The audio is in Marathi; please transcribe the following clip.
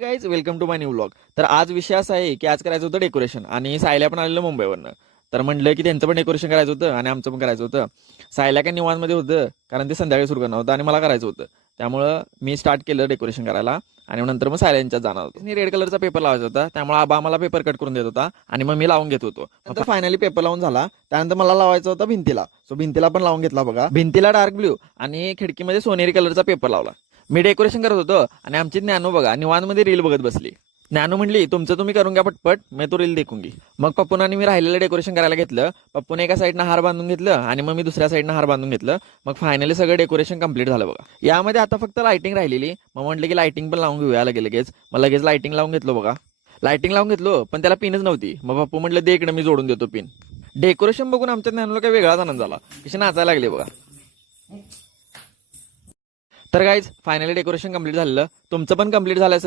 Guys welcome to my new vlog. तर आज विषय असा आहे की आज करायचं होतं डेकोरेशन आणि सायल्या पण आलेलं मुंबईवरनं. तर म्हटलं की त्यांचं पण डेकोरेशन करायचं होतं आणि आमचं पण करायचं होतं. सायल्या काय निवांतमध्ये होतं कारण ते संध्याकाळी सुरू करणार होतं आणि मला करायचं होतं. त्यामुळं मी स्टार्ट केलं डेकोरेशन करायला आणि नंतर मग सायल्याच्यात जाणार होतो. मी रेड कलरचा पेपर लावायचा होता, त्यामुळे आबा मला पेपर कट करून देत होता आणि मग मी लावून घेत होतो. नंतर फायनली पेपर लावून झाला. त्यानंतर मला लावायचा होता भिंतीला. सो भिंतीला पण लावून घेतला बघा. भिंतीला डार्क ब्ल्यू आणि खिडकीमध्ये सोनेरी कलरचा पेपर लावला. मी डेकोरेशन करत होतो आणि आमची ज्ञानू बघा निवांतमध्ये रील बघत बसली. ज्ञानू म्हणली तुमचं तुम्ही करून घ्या पटपट, मी तो रील देखूंगी. मग पप्पून आणि मी राहिलेलं डेकोरेशन करायला घेतलं. पप्पूने एका साईडनं हार बांधून घेतलं आणि मग मी दुसऱ्या साईडनं हार बांधून घेतलं. मग फायनली सगळं डेकोरेशन कंप्लीट झालं बघा. यामध्ये आता फक्त लाइटिंग राहिलेली. मग म्हटलं की लाइटिंग पण लावून घेऊया लगेच. मग लगेच लाइटिंग लावून घेतलो बघा. लाइटिंग लावून घेतलो पण त्याला पिनच नव्हती. मग पप्पू म्हटलं दे इकडे, मी जोडून देतो पिन. डेकोरेशन बघून आमच्या ज्ञानूला काही वेगळाच आनंद झाला. कशी नाचायला लागले बघा. तर गाईज फायनली डेकोरेशन कंप्लीट झालेलं. तुमचं पण कंप्लीट झालं असेल